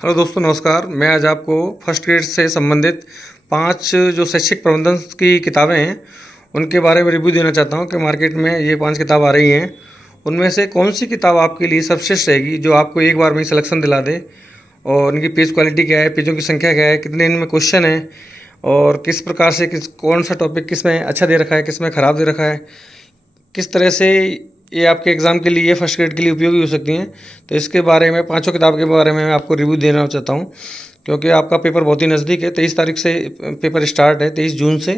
Hello दोस्तों, नमस्कार। मैं आज आपको फर्स्ट ग्रेड से संबंधित 5 जो शैक्षिक प्रबंधन की किताबें हैं उनके बारे में रिव्यू देना चाहता हूं कि मार्केट में ये 5 किताब आ रही हैं, उनमें से कौन सी किताब आपके लिए सर्वश्रेष्ठ रहेगी जो आपको एक बार में ही सिलेक्शन दिला दे। और इनकी पेज क्वालिटी क्या है, पेजों की संख्या क्या है, कितने इनमें क्वेश्चन हैं और किस प्रकार से कौन सा टॉपिक किस में अच्छा दे रखा है, किस में ख़राब दे रखा है, किस तरह से ये आपके एग्ज़ाम के लिए फर्स्ट ग्रेड के लिए उपयोगी हो सकती हैं। तो इसके बारे में पाँचों किताब के बारे में मैं आपको रिव्यू देना चाहता हूँ, क्योंकि आपका पेपर बहुत ही नज़दीक है। 23 तारीख से पेपर स्टार्ट है, 23 जून से।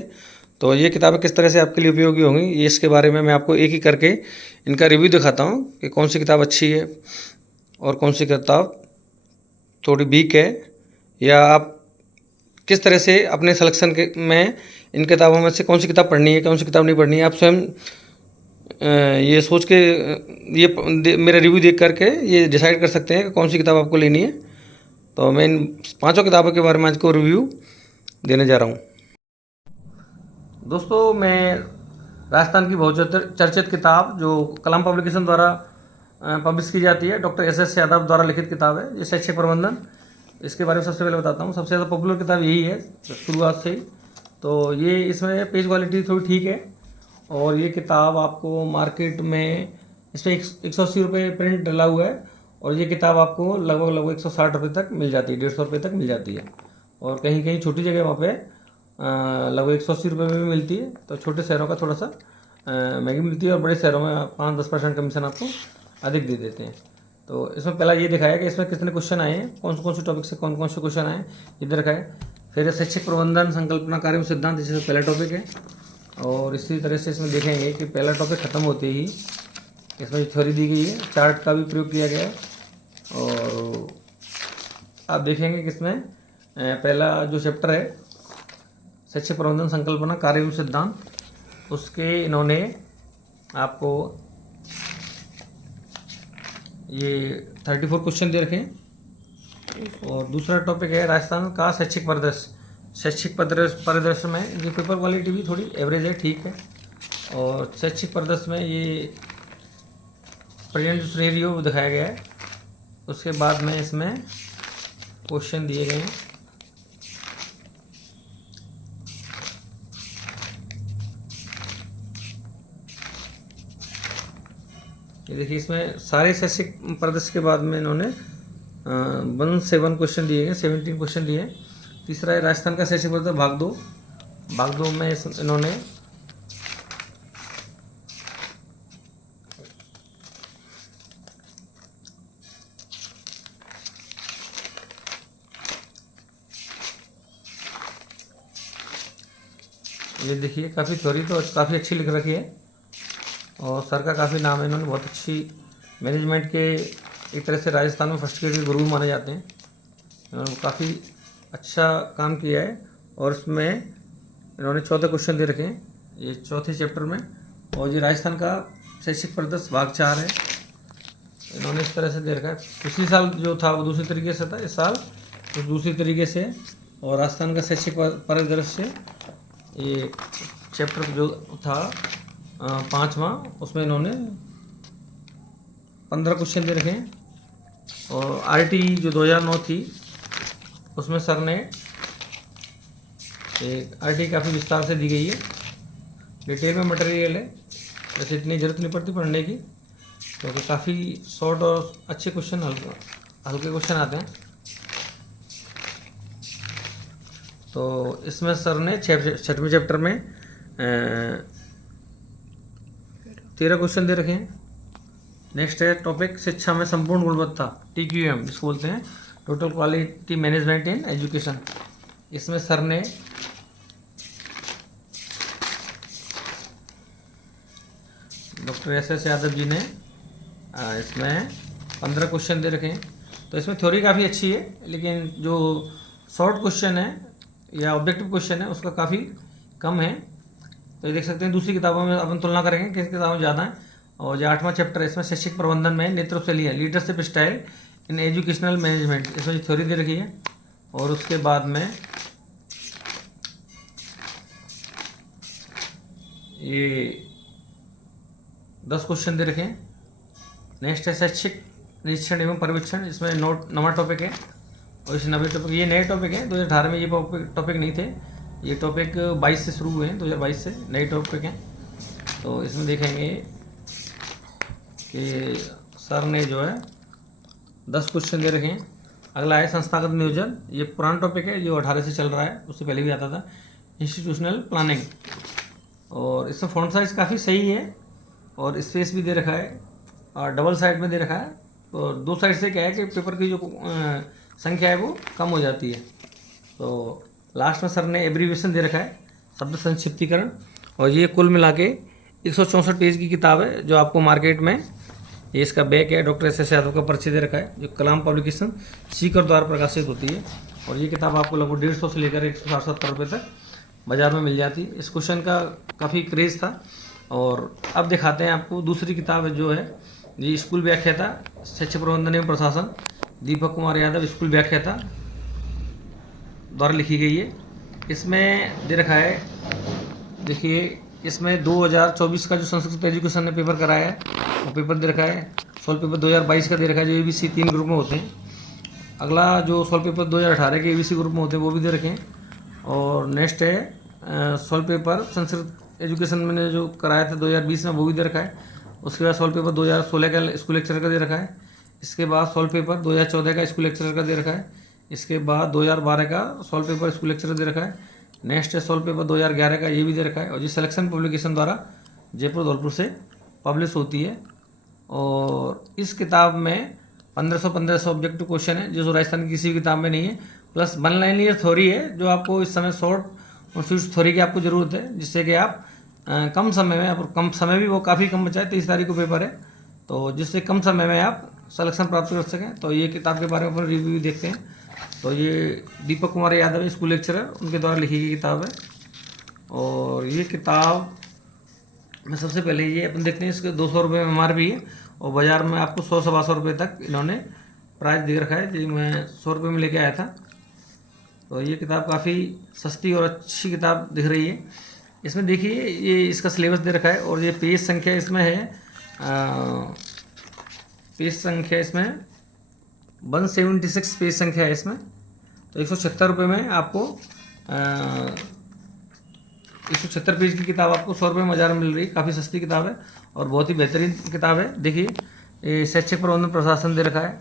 तो ये किताबें किस तरह से आपके लिए उपयोगी होंगी, ये इसके बारे में मैं आपको एक एक करके इनका रिव्यू दिखाता हूँ कि कौन सी किताब अच्छी है और कौन सी किताब थोड़ी वीक है, या आप किस तरह से अपने सिलेक्शन के में इन किताबों में से कौन सी किताब पढ़नी है, कौन सी किताब नहीं पढ़नी है, आप स्वयं ये सोच के मेरा रिव्यू देख करके ये डिसाइड कर सकते हैं कि कौन सी किताब आपको लेनी है। तो मैं इन पांचों किताबों के बारे में आज को रिव्यू देने जा रहा हूँ। दोस्तों, मैं राजस्थान की बहुत चर्चित किताब जो कलम पब्लिकेशन द्वारा पब्लिश की जाती है, डॉक्टर एस यादव द्वारा लिखित किताब है ये शैक्षिक प्रबंधन। इसके बारे में सबसे पहले बताता हूँ। सबसे ज़्यादा पॉपुलर किताब यही है शुरुआत से ही। तो ये इसमें पेज क्वालिटी थोड़ी ठीक है, और ये किताब आपको मार्केट में इसमें 180 रुपये प्रिंट डला हुआ है, और ये किताब आपको लगभग 160 रुपये तक मिल जाती है, 150 रुपये तक मिल जाती है। और कहीं कहीं छोटी जगह वहाँ पे लगभग 180 रुपये में भी मिलती है। तो छोटे शहरों का थोड़ा सा महंगी मिलती है, और बड़े शहरों में 5-10% कमीशन आपको अधिक दे देते हैं। तो इसमें पहला ये दिखाया कि इसमें कितने क्वेश्चन आए हैं, कौन से टॉपिक से कौन से क्वेश्चन आए, इधर रखा है। फिर शैक्षिक प्रबंधन संकल्पना कार्य सिद्धांत, जैसे पहला टॉपिक है। और इसी तरह से इसमें देखेंगे कि पहला टॉपिक ख़त्म होते ही इसमें जो थ्योरी दी गई है, चार्ट का भी प्रयोग किया गया है। और आप देखेंगे कि इसमें पहला जो चैप्टर है शैक्षिक प्रबंधन संकल्पना कार्य एवं सिद्धांत, उसके इन्होंने आपको ये 34 क्वेश्चन दे रखे हैं। और दूसरा टॉपिक है राजस्थान का शैक्षिक परिदृश्य। शैक्षिक परिदृश्य में ये पेपर क्वालिटी भी थोड़ी एवरेज है, ठीक है। और शैक्षिक परिदृश्य में ये प्रेजेंट सिनेरियो दिखाया गया है। उसके बाद में इसमें क्वेश्चन दिए गए हैं। ये देखिए, इसमें सारे शैक्षिक परिदृश्य के बाद में इन्होंने 1 क्वेश्चन दिए हैं, 17 क्वेश्चन दिए हैं। तीसरा है राजस्थान का शैक्षिक परिदृश्य भाग दो में इन्होंने ये देखिए काफ़ी थ्योरी तो काफ़ी अच्छी लिख रखी है, और सर का काफ़ी नाम है। इन्होंने बहुत अच्छी मैनेजमेंट के एक तरह से राजस्थान में फर्स्ट ग्रेड के गुरु माने जाते हैं। इन्होंने काफ़ी अच्छा काम किया है। और इसमें इन्होंने 14 क्वेश्चन दे रखे हैं ये चौथे चैप्टर में। और ये राजस्थान का शैक्षिक परिदृश्य भाग 4 है। इन्होंने इस तरह से दे रखा है। पिछले साल जो था वो दूसरी तरीके से था, इस साल कुछ दूसरी तरीके से। और राजस्थान का शैक्षिक परिदृश्य ये चैप्टर जो था 5वां, उसमें इन्होंने 15 क्वेश्चन दे रखे हैं। और आरटी जो 2009 थी उसमें सर ने एक आरटी काफ़ी विस्तार से दी गई है, डिटेल में मटेरियल है। वैसे इतनी ज़रूरत नहीं पड़ती पढ़ने की, क्योंकि काफ़ी शॉर्ट और अच्छे क्वेश्चन, हल्के क्वेश्चन आते हैं। तो इसमें सर ने 6वें चैप्टर में 13 क्वेश्चन दे रखे हैं। नेक्स्ट है टॉपिक शिक्षा में संपूर्ण गुणवत्ता, TQM जिसको बोलते हैं, total quality management in education. इसमें सर ने डॉक्टर एस यादव जी ने इसमें 15 क्वेश्चन दे रखे हैं। तो इसमें थ्योरी काफ़ी अच्छी है, लेकिन जो शॉर्ट क्वेश्चन है या ऑब्जेक्टिव क्वेश्चन है उसका काफ़ी कम है। तो ये देख सकते हैं, दूसरी किताबों में अपन तुलना करेंगे किस किताबों में ज़्यादा है। और जो 8वां चैप्टर है इसमें शैक्षिक प्रबंधन में नेतृत्व शैली है, leadership style in educational management, इसमें थ्योरी दे रखी है। और उसके बाद में ये 10 क्वेश्चन दे रखे हैं। नेक्स्ट है शैक्षिक निरीक्षण एवं पर्यवेक्षण, इसमें 9वां टॉपिक है। और इस 90 टॉपिक ये नए टॉपिक हैं, 2018 में ये टॉपिक नहीं थे, ये टॉपिक 22 से शुरू हुए हैं, 2022 से नए टॉपिक हैं। तो इसमें देखेंगे कि सर ने जो है 10 क्वेश्चन दे रखे हैं। अगला है संस्थागत नियोजन, ये पुराना टॉपिक है जो 18 से चल रहा है, उससे पहले भी आता था। इंस्टीट्यूशनल प्लानिंग, और इसमें फॉन्ट साइज काफ़ी सही है और स्पेस भी दे रखा है और डबल साइड में दे रखा है। तो दो साइड से क्या है कि पेपर की जो संख्या है वो कम हो जाती है। तो लास्ट में सर ने एब्रीविएशन दे रखा है, शब्द संक्षिप्तीकरण, और ये कुल मिला के 164 पेज की किताब है जो आपको मार्केट में, ये इसका बैक है, डॉक्टर एस यादव का परिचय दे रखा है, जो कलाम पब्लिकेशन सीकर द्वारा प्रकाशित होती है। और ये किताब आपको लगभग 150 से लेकर 160-70 रुपये तक बाज़ार में मिल जाती है। इस क्वेश्चन का काफ़ी क्रेज़ था। और अब दिखाते हैं आपको दूसरी किताब जो है, ये स्कूल व्याख्याता शिक्षा प्रबंधन एवं प्रशासन, दीपक कुमार यादव स्कूल व्याख्याता द्वारा लिखी गई है। इसमें दे रखा है, देखिए इसमें 2024 का जो संस्कृत एजुकेशन ने पेपर कराया है वो पेपर दे रखा है। सॉल्व पेपर 2022 का दे रखा है, जो ABC 3 ग्रुप में होते हैं। अगला जो सॉल्व पेपर 2018 के ABC ग्रुप में होते हैं वो भी दे रखे हैं। और नेक्स्ट है सॉल्व पेपर संस्कृत एजुकेशन मैंने जो कराया था 2020 में, वो भी दे रखा है। उसके बाद सॉल्व पेपर 2016 का स्कूल लेक्चरर का दे रखा है। इसके बाद सॉल्व पेपर 2014 का स्कूल लेक्चरर का दे रखा है। इसके बाद 2012 का सॉल्व पेपर स्कूल लेक्चरर दे रखा है। नेक्स्ट है सॉल्व पेपर 2011 का, ये भी दे रखा है। और ये सिलेक्शन पब्लिकेशन द्वारा जयपुर धौलपुर से पब्लिश होती है। और इस किताब में 1500 ऑब्जेक्टिव क्वेश्चन है, जो राजस्थान की किसी भी किताब में नहीं है। प्लस 1 लाइनर थ्योरी है, जो आपको इस समय शॉर्ट और स्वीट थ्योरी की आपको ज़रूरत है, जिससे कि आप कम समय में, और कम समय भी वो काफ़ी कम बचा है, 30 तारीख को पेपर है, तो जिससे कम समय में आप सलेक्शन प्राप्त कर सकें। तो ये किताब के बारे में अपन रिव्यू देखते हैं। तो ये दीपक कुमार यादव स्कूल लेक्चरर, उनके द्वारा लिखी गई किताब है। और ये किताब में सबसे पहले ये अपन देखते हैं, इसके 200 रुपये में MRP है और बाज़ार में आपको 100-125 रुपये तक इन्होंने प्राइस दे रखा है, जो मैं 100 रुपये में लेके आया था। तो ये किताब काफ़ी सस्ती और अच्छी किताब दिख रही है। इसमें देखिए ये इसका सिलेबस दे रखा है और ये पेज संख्या इसमें है, पेज संख्या इसमें 176 पेज संख्या है इसमें। तो 176 रुपये में आपको 176 पेज की किताब आपको 100 रुपये में बाजार में मिल रही है। काफ़ी सस्ती किताब है और बहुत ही बेहतरीन किताब है। देखिए ये शैक्षिक प्रबंधन प्रशासन दे रखा है,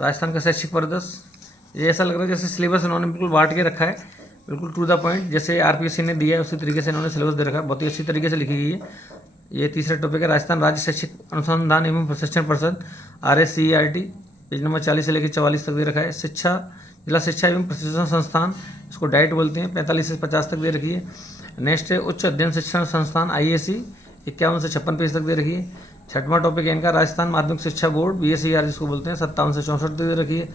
राजस्थान का शैक्षिक परिदृश्य। ये ऐसा लग रहा है जैसे सिलेबस इन्होंने बिल्कुल बांट के रखा है, बिल्कुल टू द पॉइंट, जैसे RPSC ने दिया है उसी तरीके से इन्होंने सिलेबस दे रखा है। बहुत ही अच्छी तरीके से लिखी गई है। ये तीसरा टॉपिक है राजस्थान राज्य शैक्षिक अनुसंधान एवं प्रशिक्षण परिषद RSCERT, पेज नंबर 40 से लेकर 44 तक दे रखा है। शिक्षा जिला शिक्षा एवं प्रशिक्षण संस्थान, इसको डाइट बोलते हैं, 45 से 50 तक दे रखी है। नेक्स्ट है उच्च अध्ययन शिक्षण संस्थान IAC, 51 से 56 पेज तक दे रखी है। छठवां टॉपिक है इनका राजस्थान माध्यमिक शिक्षा बोर्ड BSER जिसको बोलते हैं, 57 से 64 तक दे रखी है।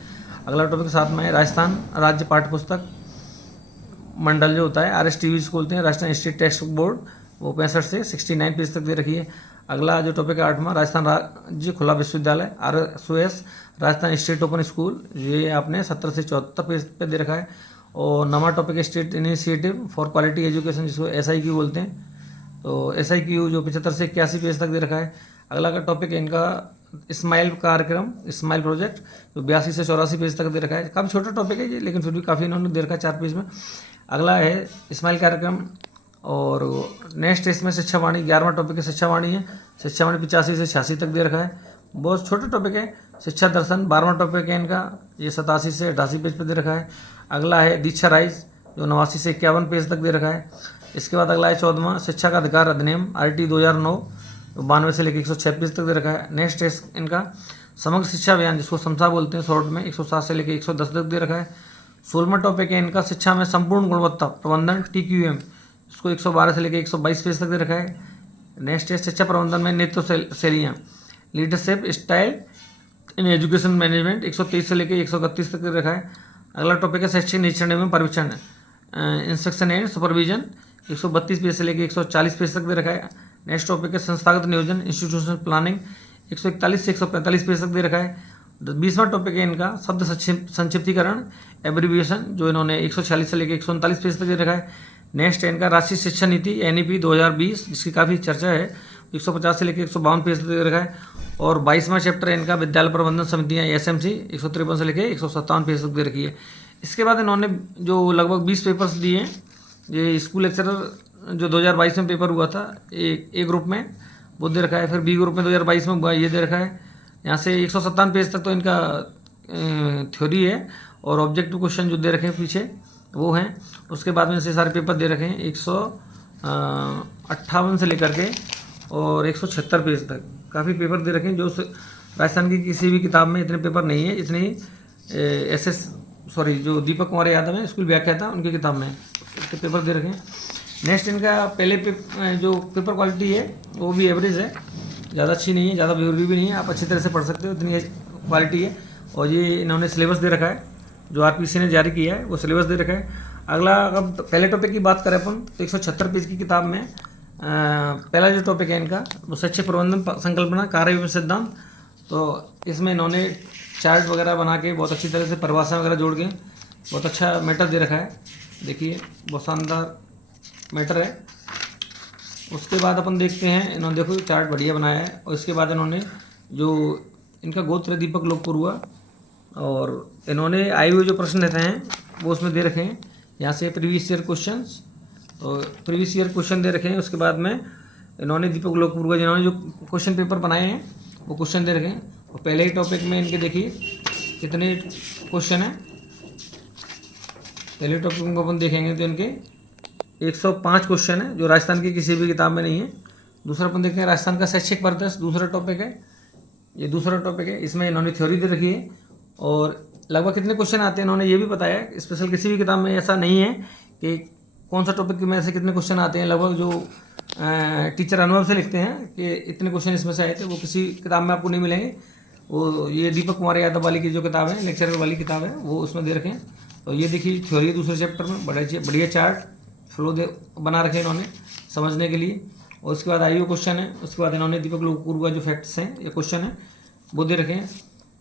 अगला टॉपिक साथ में है राजस्थान राज्य पाठ्य पुस्तक मंडल जो होता है RSTV जिसको बोलते हैं, Rajasthan state text book board, वो 65 से 69 पेज तक दे रखी है। अगला जो टॉपिक है 8वां राजस्थान राज्य खुला विश्वविद्यालय RSOS, Rajasthan state open school, ये आपने 70 से 74 पेज पे दे रखा है। और नवा टॉपिक है state initiative for quality education जिसको SIQ बोलते हैं, तो SIQ जो 75 से 81 पेज तक दे रखा है। अगला का टॉपिक है इनका स्माइल कार्यक्रम, स्माइल प्रोजेक्ट, जो 82 से 84 पेज तक दे रखा है। काफ़ी छोटा टॉपिक है ये, लेकिन फिर भी काफ़ी इन्होंने दे रखा है 4 पेज में। अगला है स्माइल कार्यक्रम। और नेक्स्ट इसमें शिक्षावाणी, 11वां टॉपिक है शिक्षावाणी है, शिक्षावाणी 85 से 86 तक दे रखा है, बहुत छोटा टॉपिक है। शिक्षा दर्शन 12वां टॉपिक है इनका, ये 87 से 88 पेज पर दे रखा है। अगला है दीक्षा राइज, जो 89 से 51 पेज तक दे रखा है। इसके बाद अगला है 14वां शिक्षा का अधिकार अधिनियम RT 2009, 92 से लेकर 106 पेज तक दे रखा है। नेक्स्ट है इनका समग्र शिक्षा अभियान जिसको समसा बोलते हैं शॉर्ट में, 107 से लेकर 110 तक दे रखा है। 16वां टॉपिक है इनका शिक्षा में संपूर्ण गुणवत्ता प्रबंधन TQM, इसको 112 से लेकर 122 पेज तक दे रखा है। नेक्स्ट है शिक्षा प्रबंधन में नेतृत्व शैलियाँ, leadership style in education management, 123 से लेकर 131 तक दे रखा है। अगला टॉपिक है शैक्षिक निरीक्षण एवं परीक्षण इंस्ट्रक्शन एंड सुपरविजन, 132 पेज से लेकर 140 पेज तक दे रखा है। नेक्स्ट टॉपिक है संस्थागत नियोजन इंस्टीट्यूशनल प्लानिंग, 141 से 145 पेज तक दे रखा है। 20वां टॉपिक है इनका शब्द संक्षिप्तीकरण एब्रीविएशन, जो इन्होंने 146 से लेकर 139 पेज तक दे रखा है। नेक्स्ट है इनका राष्ट्रीय शिक्षा नीति NEP 2020, जिसकी काफ़ी चर्चा है, 150 से लेकर 152 पेज तक दे रखा है। और 22वां चैप्टर है इनका विद्यालय प्रबंधन समितियाँ SMC, 153 से लेकर 157 पेज तक दे रखी है। इसके बाद इन्होंने जो लगभग 20 पेपर्स दिए हैं, ये स्कूल लेक्चरर जो 2022 में पेपर हुआ था ए ग्रुप में वो दे रखा है। फिर B ग्रुप में 2022 में हुआ ये दे रखा है। यहाँ से 157 पेज तक तो इनका थ्योरी है और ऑब्जेक्टिव क्वेश्चन जो दे रखे हैं पीछे वो हैं। उसके बाद में से सारे पेपर दे रखे हैं 158 से लेकर के और 176 पेज तक काफ़ी पेपर दे रखे हैं। जो राजस्थान की किसी भी किताब में इतने पेपर नहीं है, इतनी जो दीपक कुमार यादव है स्कूल व्याख्याता उनकी किताब में इतने पेपर दे रखे हैं। नेक्स्ट इनका पहले जो पेपर क्वालिटी है वो भी एवरेज है, ज़्यादा अच्छी नहीं है, ज़्यादा बेहूरी भी नहीं है, आप अच्छी तरह से पढ़ सकते हो, इतनी क्वालिटी है। और ये इन्होंने सिलेबस दे रखा है जो RPC ने जारी किया है वो सिलेबस दे रखा है। अगला अगर पहले टॉपिक की बात करें अपन तो 176 पेज की किताब में पहला जो टॉपिक है इनका वो शैक्षिक प्रबंधन संकल्पना कार्य एवं सिद्धांत। तो इसमें इन्होंने चार्ट वगैरह बना के बहुत अच्छी तरह से परिभाषा वगैरह जोड़ के बहुत अच्छा मैटर दे रखा है। देखिए बहुत शानदार मैटर है। उसके बाद अपन देखते हैं इन्होंने देखो चार्ट बढ़िया बनाया है। और इसके बाद इन्होंने जो इनका गोत्र दीपक लोकपुर हुआ और इन्होंने आए हुए जो प्रश्न रहते हैं वो उसमें दे रखे हैं। यहाँ से प्रीवियस ईयर क्वेश्चंस और प्रीवियस ईयर क्वेश्चन दे रखे हैं। उसके बाद में इन्होंने दीपक लोकपुर का जिन्होंने जो क्वेश्चन पेपर बनाए हैं वो क्वेश्चन दे रखे हैं। और पहले ही टॉपिक में इनके देखिए कितने क्वेश्चन हैं। पहले टॉपिक में अपन देखेंगे तो इनके 105 क्वेश्चन है जो राजस्थान की किसी भी किताब में नहीं है। दूसरा अपन देखते हैं राजस्थान का शैक्षिक परिदृश्य, दूसरा टॉपिक है, ये दूसरा टॉपिक है। इसमें इन्होंने थ्योरी दे रखी है और लगभग कितने क्वेश्चन आते हैं इन्होंने ये भी बताया। स्पेशल किसी भी किताब में ऐसा नहीं है कि कौन सा टॉपिक में से कितने क्वेश्चन आते हैं। लगभग जो टीचर अनुभव से लिखते हैं कि इतने क्वेश्चन इसमें से आए थे वो किसी किताब में आपको नहीं मिलेंगे। वो ये दीपक कुमार यादव वाली की जो किताब है लेक्चरर वाली किताब है वो उसमें दे रखे हैं। तो ये देखिए थ्योरी है दूसरे चैप्टर में, बढ़िया चार्ट फ्लो बना रखे इन्होंने समझने के लिए। और उसके बाद आईओ क्वेश्चन है। उसके बाद इन्होंने दीपक लोकपुर का जो फैक्ट्स हैं ये क्वेश्चन है वो दे रखे हैं।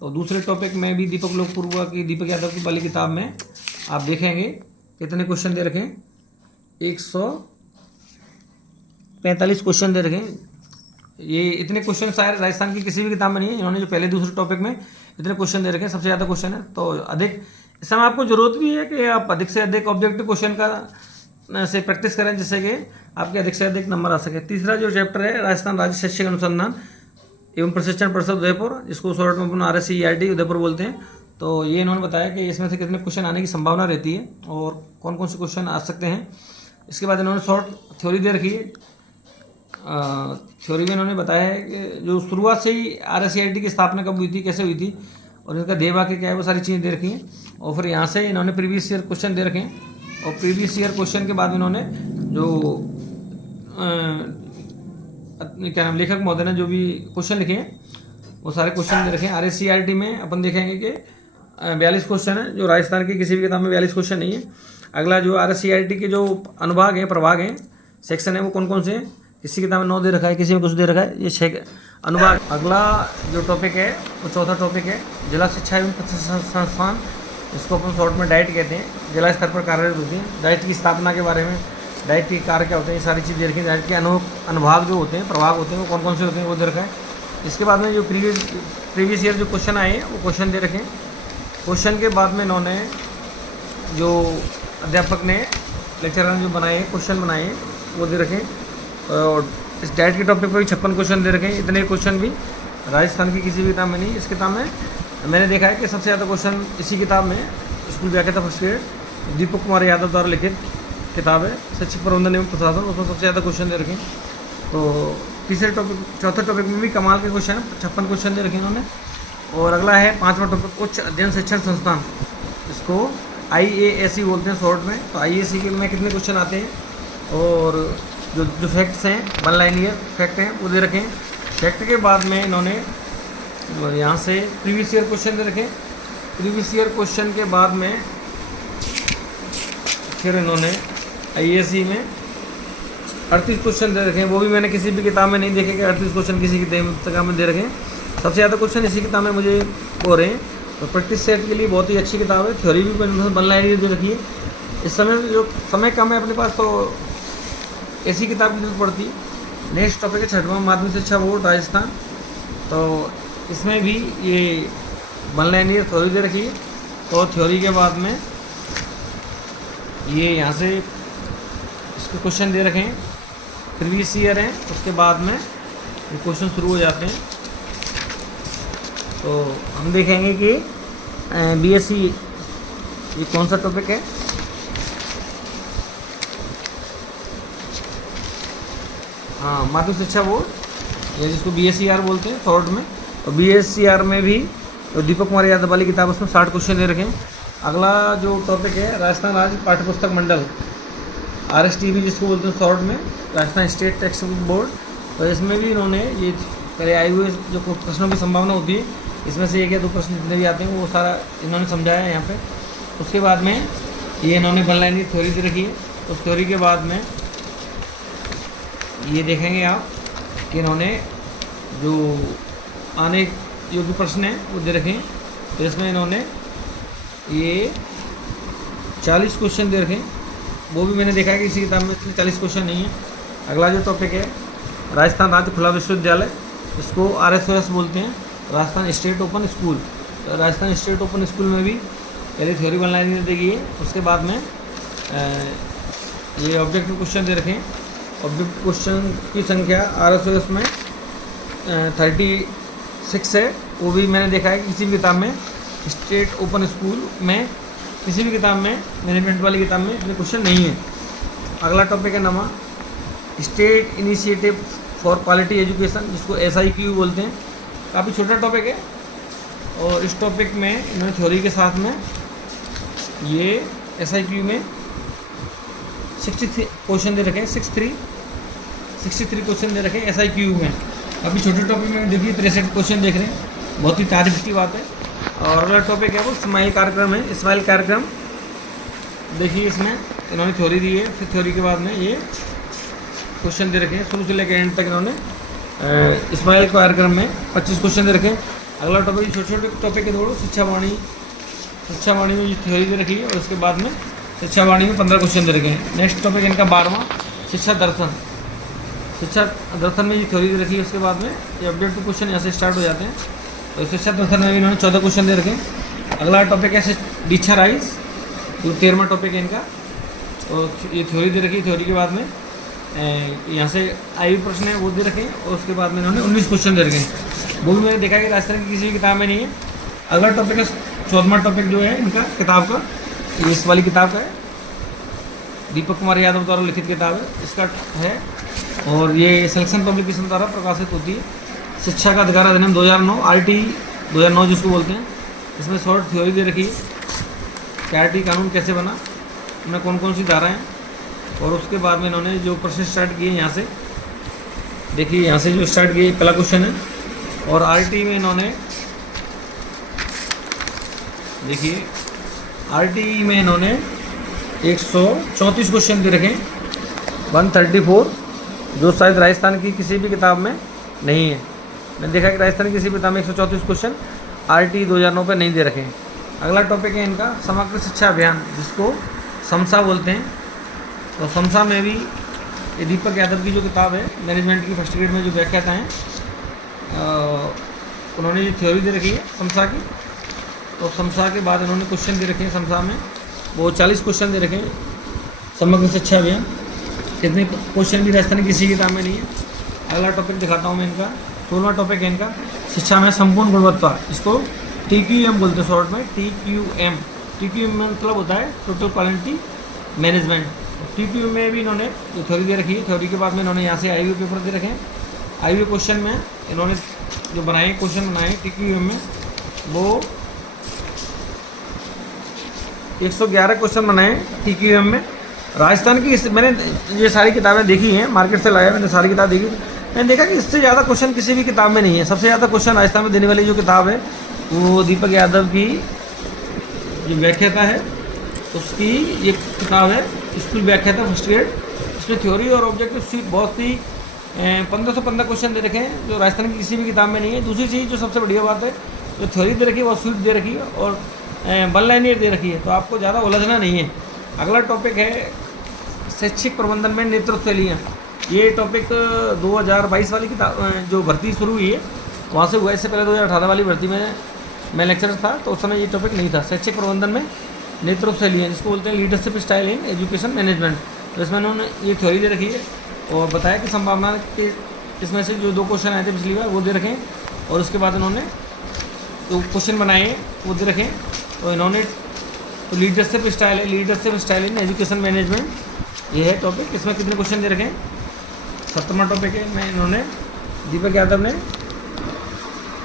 तो दूसरे टॉपिक में भी दीपक लोकपुर की दीपक यादव की वाली किताब में आप देखेंगे कितने क्वेश्चन दे रखे हैं, 145 क्वेश्चन दे रखे हैं। ये इतने क्वेश्चन शायद राजस्थान की किसी भी किताब में नहीं है। इन्होंने जो पहले दूसरे टॉपिक में इतने क्वेश्चन दे रखे हैं, सबसे ज़्यादा क्वेश्चन है। तो अधिक इस समय आपको जरूरत भी है कि आप अधिक से अधिक ऑब्जेक्टिव क्वेश्चन का से प्रैक्टिस करें जिससे कि आपके अधिक से अधिक नंबर आ सके। तीसरा जो चैप्टर है राजस्थान राज्य शैक्षिक अनुसंधान एवं प्रशिक्षण परिषद उदयपुर, जिसको शॉर्ट में अपन RSCERT उदयपुर बोलते हैं। तो ये इन्होंने बताया कि इसमें से कितने क्वेश्चन आने की संभावना रहती है और कौन कौन से क्वेश्चन आ सकते हैं। इसके बाद इन्होंने शॉर्ट थ्योरी दे रखी है। थ्योरी में इन्होंने बताया है कि जो शुरुआत से ही RSCERT की स्थापना कब हुई थी, कैसे हुई थी और इनका ध्येय वाक्य क्या है, वो सारी चीज़ें दे रखी हैं। और फिर यहाँ से इन्होंने प्रीवियस ईयर क्वेश्चन दे रखे हैं और प्रीवियस ईयर क्वेश्चन के बाद इन्होंने जो क्या नाम लेखक महोदय ने जो भी क्वेश्चन लिखे हैं वो सारे क्वेश्चन दे रखे हैं। RSCERT में अपन देखेंगे कि 42 क्वेश्चन है जो राजस्थान की किसी भी किताब में 42 क्वेश्चन नहीं है। अगला जो RSCERT के जो अनुभाग हैं, प्रभाग हैं, सेक्शन है वो कौन कौन से हैं, किसी किताब में 9 दे रखा है, किसी में कुछ दे रखा है, ये 6 अनुभाग। अगला जो टॉपिक है वो चौथा टॉपिक है जिला शिक्षा एवं प्रशिक्षण संस्थान, इसको अपन शॉर्ट में डाइट कहते हैं, जिला स्तर पर कार्यरत होती है। डाइट की स्थापना के बारे में, डाइट के कार्य क्या होते हैं, ये सारी चीज़ दे रखी है। डाइट के अनुभाग जो होते हैं, प्रभाग होते हैं, वो कौन कौन से होते हैं वो दे रखा है। इसके बाद में जो प्रीवियस ईयर जो क्वेश्चन आए हैं वो क्वेश्चन दे रखे हैं। क्वेश्चन के बाद में इन्होंने जो अध्यापक ने लेक्चरर ने जो बनाए हैं क्वेश्चन बनाए हैं वो दे रखे हैं। और इस डाइट के टॉपिक पर भी 56 क्वेश्चन दे रखे हैं। इतने क्वेश्चन भी राजस्थान की किसी भी किताब में नहीं। इस किताब में मैंने देखा है कि सबसे ज़्यादा क्वेश्चन इसी किताब में स्कूल व्याख्याता फर्स्ट ग्रेड दीपक कुमार यादव द्वारा लिखित किताब है शैक्षिक प्रबंधन एवं प्रशासन, उसमें सबसे ज़्यादा क्वेश्चन दे रखे हैं। तो तीसरे टॉपिक चौथे टॉपिक में भी कमाल के क्वेश्चन 56 क्वेश्चन दे रखे हैं इन्होंने। और अगला है 5वां टॉपिक उच्च अध्ययन शिक्षण संस्थान, इसको IASE बोलते हैं शॉर्ट में। तो IASE के में कितने क्वेश्चन आते हैं और जो फैक्ट्स हैं, 1 लाइनियर फैक्ट हैं वो दे रखे हैं। फैक्ट के बाद में इन्होंने यहाँ से प्रीवियस ईयर क्वेश्चन दे रखे। प्रीवियस ईयर क्वेश्चन के बाद में फिर इन्होंने IASE में 38 क्वेश्चन दे रखे हैं। वो भी मैंने किसी भी किताब में नहीं देखे कि 38 क्वेश्चन किसी किताब में दे रखे हैं। सबसे ज़्यादा क्वेश्चन इसी किताब में मुझे हो रहे हैं। तो प्रैक्टिस सेट के लिए बहुत ही अच्छी किताब है। थ्योरी भी 1 लाइनियर दे रखी है। इस समय जो समय कम है अपने पास तो ऐसी किताब की जरूरत पड़ती। नेक्स्ट टॉपिक है छठवां माध्यमिक शिक्षा बोर्ड राजस्थान। तो इसमें भी ये वन लाइनर थ्योरी दे रखी है। तो थ्योरी के बाद में ये यहाँ से इसके क्वेश्चन दे रखे हैं, प्रीवियस ईयर हैं, उसके बाद में ये क्वेश्चन शुरू हो जाते हैं। तो हम देखेंगे कि बीएससी ये कौन सा टॉपिक है। हाँ, माध्यमिक शिक्षा बोर्ड, ये जिसको बीएससीआर बोलते हैं शॉर्ट में। और बीएससीआर में भी तो दीपक कुमार यादव वाली किताब, उसमें 60 क्वेश्चन दे रखे हैं। अगला जो टॉपिक है राजस्थान राज्य पाठ्यपुस्तक मंडल, आरएसटीबी जिसको बोलते हैं शॉर्ट में, Rajasthan state text book board. तो इसमें भी इन्होंने ये पहले आए हुए जो प्रश्नों की संभावना होती है, इसमें से एक या दो प्रश्न जितने भी आते हैं वो सारा इन्होंने समझाया है यहाँ पे। उसके बाद में ये इन्होंने वन लाइनर थ्योरी दे रखी है। उस थ्योरी के बाद में ये देखेंगे आप कि इन्होंने जो आने योग्य प्रश्न हैं वो दे रखे हैं। तो इसमें इन्होंने ये 40 क्वेश्चन दे रखे हैं। वो भी मैंने देखा है कि इसी किताब में 40 क्वेश्चन नहीं है। अगला जो टॉपिक है राजस्थान राज्य खुला विश्वविद्यालय, इसको RSOS बोलते हैं, राजस्थान स्टेट ओपन स्कूल। तो राजस्थान स्टेट ओपन स्कूल में भी पहले थ्योरी वन लाइनर दी गई है। उसके बाद में ये ऑब्जेक्टिव क्वेश्चन दे रखे हैं। ऑब्जेक्टिव क्वेश्चन की संख्या RSOS में 36 है। वो भी मैंने देखा है कि किसी भी किताब में स्टेट ओपन स्कूल में, किसी भी किताब में, मैनेजमेंट वाली किताब में इतने क्वेश्चन नहीं है। अगला टॉपिक है नवा state initiative for quality education, जिसको SIQ बोलते हैं। काफ़ी छोटा टॉपिक है और इस टॉपिक में इन्होंने थ्योरी के साथ में ये SIQ में 63 क्वेश्चन दे रखे हैं। 63 क्वेश्चन दे रखे हैं SIQ में। अभी छोटे टॉपिक में देखिए 63 क्वेश्चन देख रहे हैं, बहुत ही तारीफ की बात है। और अगला टॉपिक है वो स्माइल कार्यक्रम है। स्माइल कार्यक्रम देखिए, इसमें इन्होंने थ्योरी दी है, फिर थ्योरी के बाद में ये क्वेश्चन दे रखे हैं। शुरू से लेकर एंड तक इन्होंने स्माइल कार्यक्रम में 25 क्वेश्चन दे रखे हैं। अगला टॉपिक छोटे छोटे टॉपिक के दौड़ो शिक्षा वाणी में थ्योरी दे रखी है और उसके बाद में शिक्षा वाणी में 15 क्वेश्चन दे रखे हैं। नेक्स्ट टॉपिक इनका 12वां शिक्षा दर्शन में ये थ्योरी दे रखी है। उसके बाद में ये ऑब्जेक्टिव क्वेश्चन यहाँ से स्टार्ट हो जाते हैं। तो शिक्षा दर्शन में भी इन्होंने 14 क्वेश्चन दे रखे हैं। अगला टॉपिक है दीक्षा राइज, जो 13वां टॉपिक है इनका। तो ये थ्योरी दे रखी है। थ्योरी के बाद में यहाँ से आई प्रश्न है वो दे रखे हैं और उसके बाद में इन्होंने 19 क्वेश्चन दे रखे हैं। वो भी मैंने देखा कि राजस्थान की किसी भी किताब में नहीं है। अगला टॉपिक है 14वां टॉपिक जो है इनका किताब का, ये इस वाली किताब का है, दीपक कुमार यादव द्वारा लिखित किताब है इसका है। और ये सिलेक्शन पब्लिकेशन द्वारा प्रकाशित होती है। शिक्षा का अधिकार अधिनियम 2009 RT 2009 जिसको बोलते हैं। इसमें शॉर्ट थ्योरी दे रखी है, RT कानून कैसे बना, उनमें कौन कौन सी धाराएँ। और उसके बाद में इन्होंने जो प्रश्न स्टार्ट किए यहाँ से देखिए, यहाँ से जो स्टार्ट किए पहला क्वेश्चन है। और RT में इन्होंने देखिए, RT में इन्होंने 134 क्वेश्चन दे रखे हैं, 134, जो शायद राजस्थान की किसी भी किताब में नहीं है। मैंने देखा कि राजस्थान की किसी भी किताब में 134 क्वेश्चन RT 2009 पर नहीं दे रखे हैं। अगला टॉपिक है इनका समग्र शिक्षा अभियान, जिसको समसा बोलते हैं। तो समसा में भी ये दीपक यादव की जो किताब है मैनेजमेंट की फर्स्ट ग्रेड में जो व्याख्याता हैं, उन्होंने ये थ्योरी दे रखी है समसा की। तो समसा के बाद इन्होंने क्वेश्चन दे रखे हैं समसा में, वो 40 क्वेश्चन दे रखे हैं। समग्र शिक्षा अभियान इतने क्वेश्चन भी राजस्थान की किसी किताब में नहीं है। अगला टॉपिक दिखाता हूँ मैं इनका, 16वां टॉपिक है इनका शिक्षा में संपूर्ण गुणवत्ता, इसको TQM बोलते हैं शॉर्ट में। TQM मतलब होता है टोटल क्वालिटी मैनेजमेंट। TQM में भी इन्होंने जो थ्योरी दे रखी है, थ्योरी के बाद में इन्होंने यहाँ से IU पेपर दे रखे हैं। IU क्वेश्चन में इन्होंने जो क्वेश्चन बनाए TQM में, वो 111 क्वेश्चन बनाए TQM में। राजस्थान की मैंने ये सारी किताबें देखी हैं, मार्केट से लाया मैंने सारी किताब देखी। मैंने देखा कि इससे ज़्यादा क्वेश्चन किसी भी किताब में नहीं है। सबसे ज़्यादा क्वेश्चन राजस्थान में देने वाली जो किताब है वो दीपक यादव की जो व्याख्याता है उसकी ये किताब है, स्कूल व्याख्याता फर्स्ट ग्रेड। इसमें थ्योरी और ऑब्जेक्टिव बहुत सी 1515 क्वेश्चन दे रखे हैं, जो राजस्थान की किसी भी किताब में नहीं है। दूसरी चीज़ जो सबसे बढ़िया बात है, जो थ्योरी दे रखी है वो स्वीट दे रखी है और वन लाइनर दे रखी है, तो आपको ज़्यादा उलझना नहीं है। अगला टॉपिक है शैक्षिक प्रबंधन में नेतृत्व शैलियाँ। ये टॉपिक 2022 वाली किताब जो भर्ती शुरू हुई है वहाँ से हुआ। इससे पहले 2018 वाली भर्ती में मैं लेक्चरर था, तो उस समय ये टॉपिक नहीं था। शैक्षिक प्रबंधन में नेतृत्व शैली है, जिसको बोलते हैं leadership style in education management. तो इसमें उन्होंने ये थ्योरी दे रखी है और बताया कि संभावना के इसमें से जो 2 क्वेश्चन आए थे पिछली बार वो दे रखे हैं, और उसके बाद इन्होंने जो क्वेश्चन बनाए हैं वो दे रखे हैं। तो इन्होंने तो leadership style in education management ये है टॉपिक। इसमें कितने क्वेश्चन दे रखे हैं? 17वां टॉपिक है। मैं इन्होंने दीपक यादव ने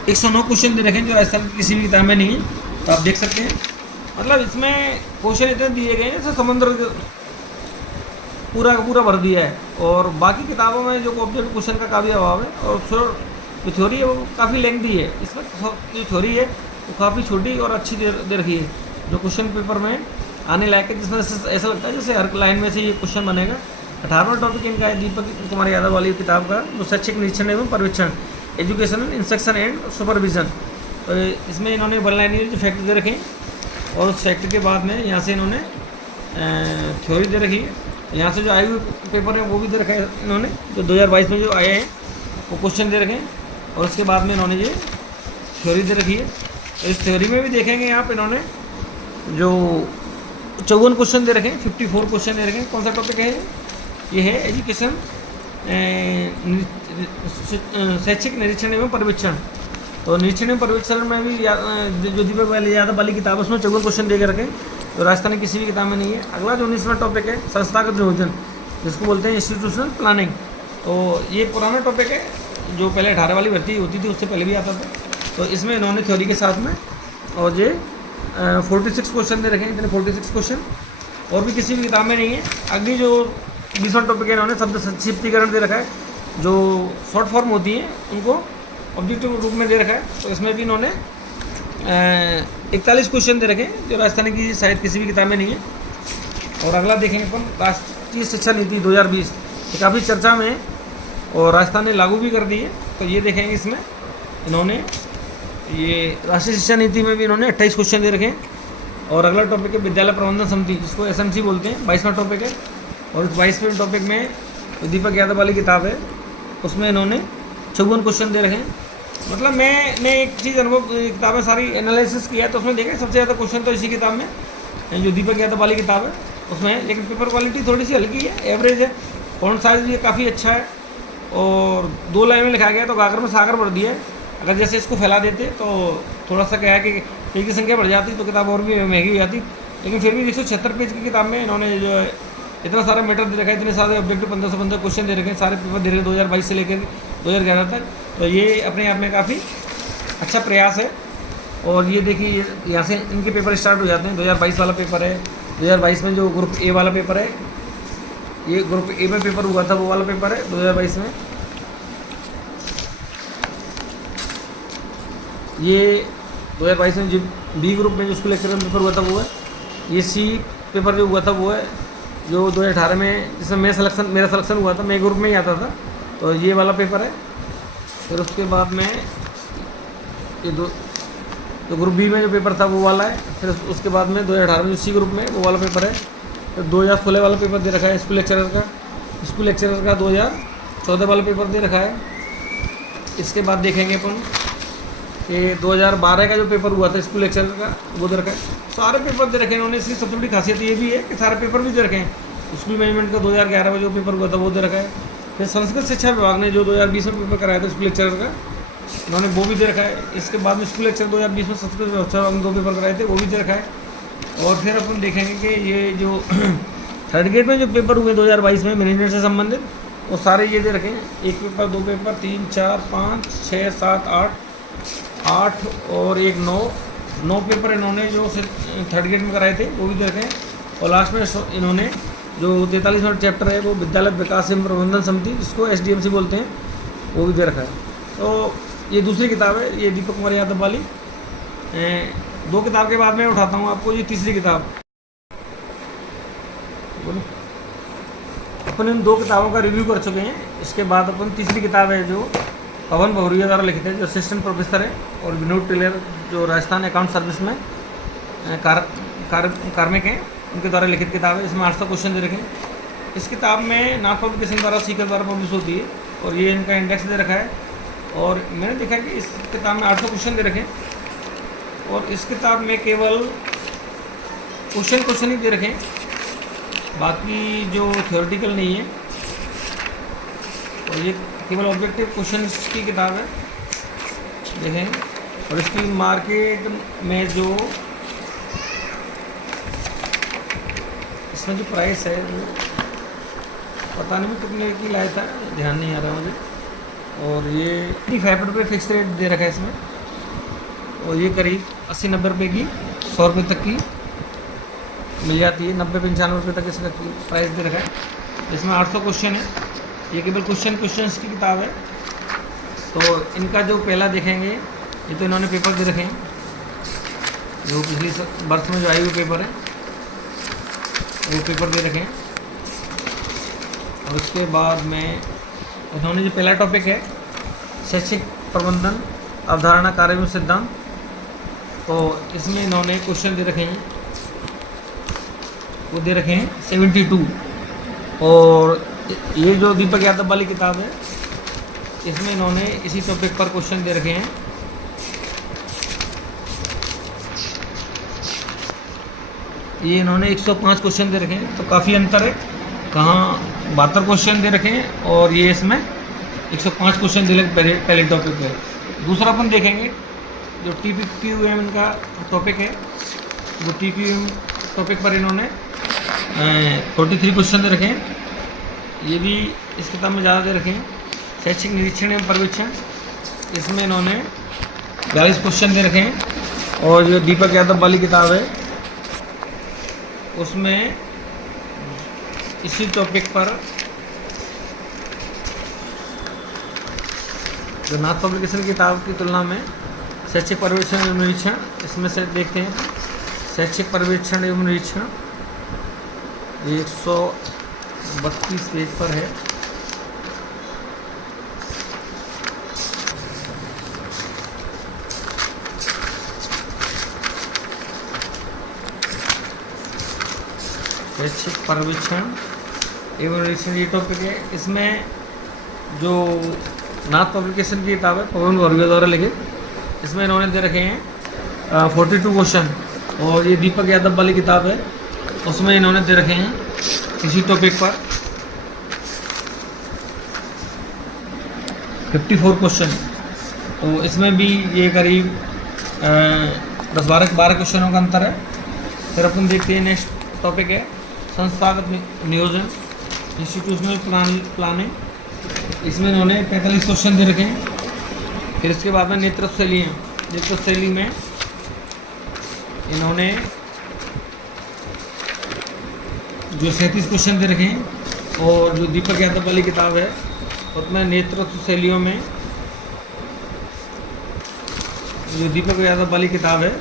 109 क्वेश्चन दे रखे हैं, जो राजस्थान की किसी भी किताब में नहीं है, तो आप देख सकते हैं। मतलब इसमें क्वेश्चन इतने दिए गए हैं जैसे समुद्र पूरा का पूरा भर दिया है, और बाकी किताबों में जो ऑब्जेक्ट क्वेश्चन का काफ़ी अभाव है, और जो थ्योरी है वो काफ़ी लेंथी है। इसमें जो थ्योरी है वो काफ़ी छोटी और अच्छी दे रखी है, जो क्वेश्चन पेपर में आने लायक है, जिसमें ऐसा लगता है जैसे हर लाइन में से ये क्वेश्चन बनेगा। 18वां टॉपिक इनका है दीपक कुमार यादव वाली किताब का, जो शैक्षिक निरीक्षण एवं पर्यवेक्षण एजुकेशनल इंस्ट्रक्शन एंड सुपरविजन। तो इसमें इन्होंने वन लाइनर जो फैक्ट दे रखे हैं, और उस फैक्ट के बाद में यहाँ से इन्होंने थ्योरी दे रखी है। यहाँ से जो आए हुए पेपर है वो भी दे रखा है इन्होंने, जो 2022 में जो आए हैं वो क्वेश्चन दे रखे हैं, और उसके बाद में इन्होंने ये थ्योरी दे रखी है। इस थ्योरी में भी देखेंगे आप, इन्होंने जो 54 क्वेश्चन दे रखे हैं, 54 क्वेश्चन दे रखे हैं। कौन सा टॉपिक है ये है एजुकेशन शैक्षिक निरीक्षण एवं पर्यवेक्षण। तो निरीक्षण एवं पर्यवेक्षण में भी जो दीपक यादव वाली किताब है उसमें 54 क्वेश्चन दे के रखे, तो राजस्थान की किसी भी किताब में नहीं है। अगला जो 19वां टॉपिक है संस्थागत नियोजन, जिसको बोलते हैं इंस्टीट्यूशनल प्लानिंग। तो ये पुराना टॉपिक है, जो पहले 18 वाली भर्ती होती थी उससे पहले भी आता था। तो इसमें इन्होंने थ्योरी के साथ में और ये 46 क्वेश्चन दे रखे हैं, इतने 46 क्वेश्चन और भी किसी भी किताब में नहीं है। अगली जो 20वां टॉपिक है इन्होंने शब्द संक्षिप्तीकरण दे रखा है, जो शॉर्ट फॉर्म होती हैं उनको ऑब्जेक्टिव रूप में दे रखा है। तो इसमें भी इन्होंने 41 क्वेश्चन दे रखे हैं, जो राजस्थान की शायद किसी भी किताब में नहीं है। और अगला देखेंगे अपन राष्ट्रीय शिक्षा नीति 2020, ये काफ़ी चर्चा में है और राजस्थान ने लागू भी कर दी है। तो ये देखेंगे इसमें इन्होंने ये राष्ट्रीय शिक्षा नीति में भी इन्होंने 28 क्वेश्चन दे रखे हैं। और अगला टॉपिक है विद्यालय प्रबंधन समिति, जिसको SMC बोलते हैं, 22वां टॉपिक है। और इस 22वें टॉपिक में दीपक यादव वाली किताब है, उसमें इन्होंने 54 क्वेश्चन दे रखे हैं। मतलब मैंने एक चीज़ अनुभव किताबें सारी एनालिसिस किया है, तो उसमें देखें सबसे ज़्यादा क्वेश्चन तो इसी किताब में जो दीपक यादव वाली किताब है उसमें है। लेकिन पेपर क्वालिटी थोड़ी सी हल्की है, एवरेज है। फॉन्ट साइज भी काफ़ी अच्छा है, और 2 लाइन में लिखा गया है, तो गागर में सागर भर दिया है। अगर जैसे इसको फैला देते तो थोड़ा सा क्या है कि पेज की संख्या बढ़ जाती तो किताब और भी महंगी हो जाती। लेकिन फिर भी 176 पेज की किताब में इन्होंने जो है इतना सारा मैटर दे रखा है, इतने सारे ऑब्जेक्टिव 1515 क्वेश्चन दे रखे हैं, सारे पेपर दे रखे 2022 से लेकर 2011 तक। तो ये अपने आप में काफ़ी अच्छा प्रयास है। और ये देखिए यहाँ से इनके पेपर स्टार्ट हो जाते हैं। 2022 वाला पेपर है, 2022 में जो ग्रुप ए वाला पेपर है, ये ग्रुप ए में पेपर हुआ था वो वाला पेपर है 2022 में। ये 2022 में जो बी ग्रुप में जो स्कूल लेक्चर में पेपर हुआ था वो है। ये सी पेपर जो हुआ था वो है जो 2018 में, जिसमें मेरा सिलेक्शन हुआ था, मैं ग्रुप में ही आता था। तो ये वाला पेपर है। फिर उसके बाद में ये तो ग्रुप बी में जो पेपर था वो वाला है। फिर उसके बाद में 2018 में जो सी ग्रुप में वो वाला पेपर है। तो 2016 वाला पेपर दे रखा है स्कूल लेक्चरर का 2014 वाला पेपर दे रखा है। इसके बाद देखेंगे अपन कि 2012 का जो पेपर हुआ था स्कूल लेक्चरर का वो दे रखा है। सारे पेपर दे रखे हैं उन्होंने। इसकी सबसे बड़ी खासियत ये भी है कि सारे पेपर भी दे रखे हैं। स्कूल मैनेजमेंट का 2011 में जो पेपर हुआ था वो दे रखा है। फिर संस्कृत शिक्षा विभाग ने जो 2020 में पेपर कराया था स्कूल लेक्चरर का, उन्होंने वो भी दे रखा है। इसके बाद में स्कूल लेक्चर 2020 में संस्कृत विभाग में 2 पेपर कराए थे, वो भी दे रखा है। और फिर अपन देखेंगे कि ये जो थर्ड ग्रेड में जो पेपर हुए 2022 में मैनेजमेंट से संबंधित, वो सारे ये दे रखे हैं। 1 पेपर, 2 पेपर, 3, 4, 5, 6, 7, 8 और 1 9 पेपर इन्होंने जो थर्ड ग्रेड में कराए थे वो भी दे रखे हैं। और लास्ट में इन्होंने जो 43वां चैप्टर है वो विद्यालय विकास एवं प्रबंधन समिति, जिसको SDMC बोलते हैं, वो भी दे रखा है। तो ये दूसरी किताब है, ये दीपक कुमार यादव वाली। 2 किताब के बाद मैं उठाता हूँ आपको ये तीसरी किताब। बोलो, अपन इन 2 किताबों का रिव्यू कर चुके हैं। इसके बाद अपन तीसरी किताब है जो पवन भौरिया द्वारा लिखित है, जो असिस्टेंट प्रोफेसर है, और विनोद टेलर जो राजस्थान अकाउंट सर्विस में कार्मिक हैं, उनके द्वारा लिखित किताब है। इसमें 800 क्वेश्चन दे रखे हैं। इस किताब में नाथ पब्लिकेशन द्वारा सीकर द्वारा पब्लिश होती है और ये इनका इंडेक्स दे रखा है। और मैंने देखा कि इस किताब में 800 क्वेश्चन दे रखे हैं और इस किताब में केवल क्वेश्चन ही दे रखे हैं, बाकी जो थ्योरेटिकल नहीं है। और ये केवल ऑब्जेक्टिव क्वेश्चन की किताब है, देखें। और इसकी मार्केट में जो इसमें जो प्राइस है वो पता नहीं कितने की लाया था, ध्यान नहीं आ रहा मुझे। और ये 55 रुपये फिक्स रेट दे रखा है इसमें, और ये करीब 80-90 रुपये की 100 रुपये तक की मिल जाती है। 90-95 रुपये तक इसका प्राइस दे रखा है। इसमें 800 क्वेश्चन है, ये केवल क्वेश्चंस की किताब है। तो इनका जो पहला देखेंगे, ये तो इन्होंने पेपर दे रखे हैं, जो पिछली वर्ष में जो आई हुई पेपर है वो पेपर दे रखे हैं। और उसके बाद में उन्होंने जो पहला टॉपिक है शैक्षिक प्रबंधन अवधारणा कार्य सिद्धांत, तो इसमें इन्होंने क्वेश्चन दे रखे हैं, वो दे रखे हैं 72। और ये जो दीपक यादव वाली किताब है इसमें इन्होंने इसी टॉपिक पर क्वेश्चन दे रखे हैं। ये इन्होंने 105 क्वेश्चन दे रखे हैं, तो काफ़ी अंतर है। कहाँ 72 क्वेश्चन दे रखे हैं और ये इसमें 105 क्वेश्चन दे रखे पहले टॉपिक पे। दूसरा अपन देखेंगे जो TPQM का टॉपिक है, वो TPQM टॉपिक पर इन्होंने 43 क्वेश्चन दे रखे हैं। ये भी इस किताब में ज़्यादा दे रखे हैं। शैक्षिक निरीक्षण एवं पर्यवेक्षण, इसमें इन्होंने 42 क्वेश्चन दे रखे हैं। और जो दीपक यादव वाली किताब है उसमें इसी टॉपिक पर जो नाथ पब्लिकेशन की किताब की तुलना में शैक्षिक पर्यवेक्षण एवं निरीक्षण, इसमें से देखते हैं शैक्षिक पर्यवेक्षण एवं निरीक्षण 132 पेज पर है। शैक्षिक पर्यवेक्षण एवं निरीक्षण ये टॉपिक है। इसमें जो नाथ पब्लिकेशन की किताब है पवन वर्गीय द्वारा लिखित, इसमें इन्होंने दे रखे हैं 42 क्वेश्चन। और ये दीपक यादव वाली किताब है उसमें इन्होंने दे रखे हैं इसी टॉपिक पर 54 क्वेश्चन। तो इसमें भी ये करीब 10-12 क्वेश्चनों का अंतर है। फिर अपन देखते हैं नेक्स्ट टॉपिक है संस्थागत नियोजन इंस्टीट्यूशनल प्लानिंग, इसमें इन्होंने 45 क्वेश्चन दे रखे हैं। फिर इसके बाद में नेतृत्व शैली में इन्होंने जो 37 क्वेश्चन दे रखे हैं। और जो दीपक यादव वाली किताब है उसमें नेतृत्व शैलियों में जो दीपक यादव वाली किताब है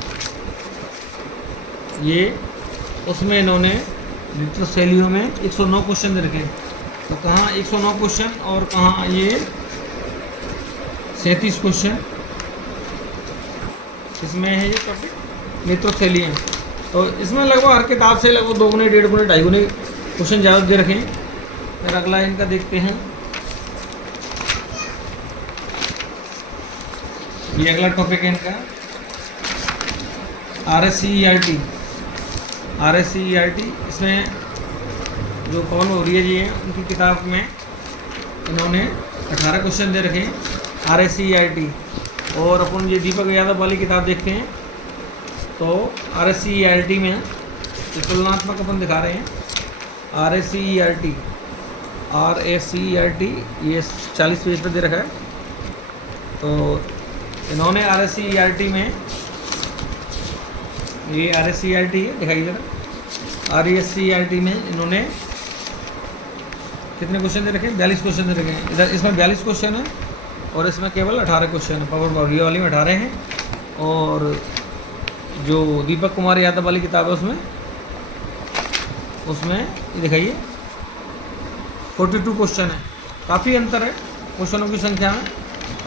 ये, उसमें इन्होंने नेतृत्व शैलियों में 109 क्वेश्चन दे रखे हैं। तो कहाँ 109 क्वेश्चन और कहाँ ये 37 क्वेश्चन इसमें है। ये टॉपिक नेतृत्व शैली है। तो इसमें लगभग हर किताब से लगभग 2 गुने 1.5 गुने 2.5 गुने क्वेश्चन ज़्यादा दे रखे हैं। फिर अगला इनका देखते हैं, ये अगला टॉपिक है इनका RSCERT। इसमें जो पवन भौरिया जी हैं उनकी किताब में इन्होंने 18 क्वेश्चन दे रखे हैं RSCERT। और अपन ये दीपक यादव वाली किताब देखते हैं तो RSCERT में ये तुलनात्मक अपन दिखा रहे हैं। RSCERT ये 40 पेज पर दे रखा है। तो इन्होंने RSCERT में ये RSCERT है, दिखाइए जरा। RSCERT में इन्होंने कितने क्वेश्चन दे रखे हैं? 42 क्वेश्चन दे रखे हैं। इधर इसमें 42 क्वेश्चन है और इसमें केवल 18 क्वेश्चन है। पवन भौरिया वाली में 18 हैं और जो दीपक कुमार यादव वाली किताब है उसमें ये दिखाइए 42 क्वेश्चन है। काफ़ी अंतर है क्वेश्चनों की संख्या में।